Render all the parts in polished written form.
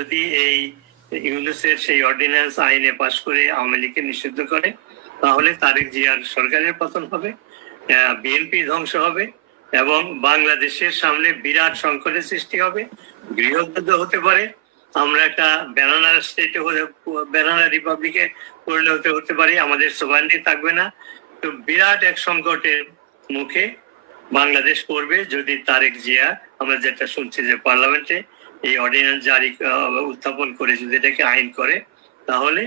যদি এই ইউনূসের সেই অর্ডিন্যান্স আইনে পাশ করে আওয়ামী লীগকে নিষিদ্ধ করে, তাহলে তারেক জিয়ার সরকারের পতন হবে, বিএনপি ধ্বংস হবে এবং বাংলাদেশের সামনে বিরাট সংকটের সৃষ্টি হবে, গৃহযুদ্ধ হতে পারে। আমরা একটা ব্যানানা স্টেটে ব্যানানা রিপাবলিকে পরিণত হতে পারি, আমাদের সোভারেনিটি থাকবে না। তো বিরাট এক সংকটের মুখে বাংলাদেশ পড়বে যদি তারেক জিয়া, আমরা যেটা শুনছি যে পার্লামেন্টে এই অর্ডিন্যান্স জারি উত্থাপন করে যদি এটাকে আইন করে, তাহলে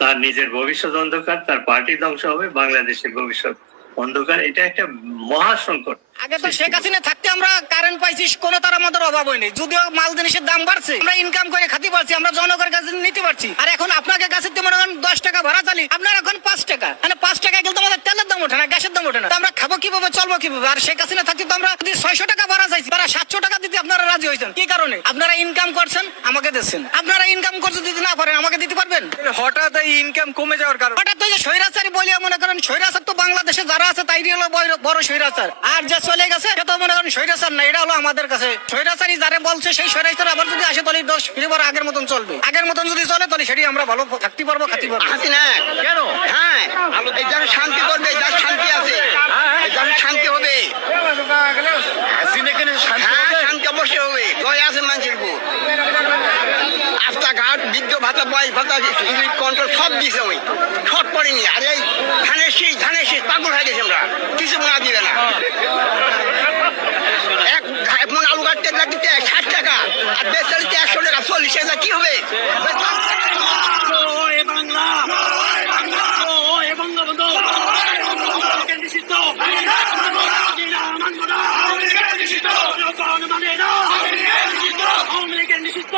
তার নিজের ভবিষ্যৎ অন্ধকার, তার পার্টি ধ্বংস হবে, বাংলাদেশের ভবিষ্যৎ অন্ধকার। এটা একটা মহা সংকট। আগে তো শেখ হাসিনা থাকতে আমরা কারেন্ট পাইছি, কোনো তার আমাদের অভাব হয়নি। যদিও মাল জিনিসের দাম বাড়ছে, আমরা ইনকাম করে খাতে পারছি, আমরা জনগণের কাছে নিতে পারছি। আর এখন আপনাকে কাছে মনে করেন 10 টাকা ভাড়া চালি, আপনার এখন 5 টাকা, মানে 5 টাকা কিন্তু আমাদের তেলের দাম ওঠে না, গ্যাসের দাম ওঠে না। আমরা খাবো কিভাবে, চলবো কিভাবে? আর শেখ হাসিনা থাকতে তো আমরা যদি 600 টাকা ভাড়া চাইছি, তারা 700 টাকা দিতে আপনারা রাজি হয়েছেন। কি কারণে? আপনারা ইনকাম করছেন, আমাকে দিচ্ছেন। আপনারা ইনকাম করতে দিতে না পারেন, আমাকে দিতে পারবেন? হঠাৎ এই ইনকাম কমে যাওয়ার কারণ হঠাৎ তো যে স্বৈরাচারী বলিয়া মনে করেন, স্বৈরাচার তো বাংলাদেশে যারা আছে তাই হলো বড় স্বৈরাচার। আর যে চলে গেছে সে তো মনে করেন স্বৈরাচার না, এটা হলো আমাদের কাছে স্বৈরাচারী যারা বলছে সেই স্বৈরাচার আবার যদি আসে তাহলে দোষ ফিরবার আগের মতন চলবে। আগের মতন যদি চলে তাহলে সেটি আমরা ভালো থাকতে পারবো, খাতে পারবো। হাসিনা কেন? হ্যাঁ, এই যারা শান্তি করবে, যার শান্তি আছে, যার শান্তি হবে। হাসিনা কেন শান্তি হ্যাঁ, হবে? শান্তি অবশ্যই হবে। দয়া আছে মানুষের উপর, রাস্তাঘাট, বৃদ্ধ ভাতা, বয়স ভাতা, কন্ট্রোল সব দিয়েছে, ওই শর্ট পড়েনি। আর এই ধানের শীষ পাগল হয়ে গেছে, আমরা কিছু মনে দিবে না। এক মন আলু কাটতে লাগতে 60 টাকা, আর বেচারিতে 100 টাকা, 40 টাকা, কি হবে? নিষিদ্ধ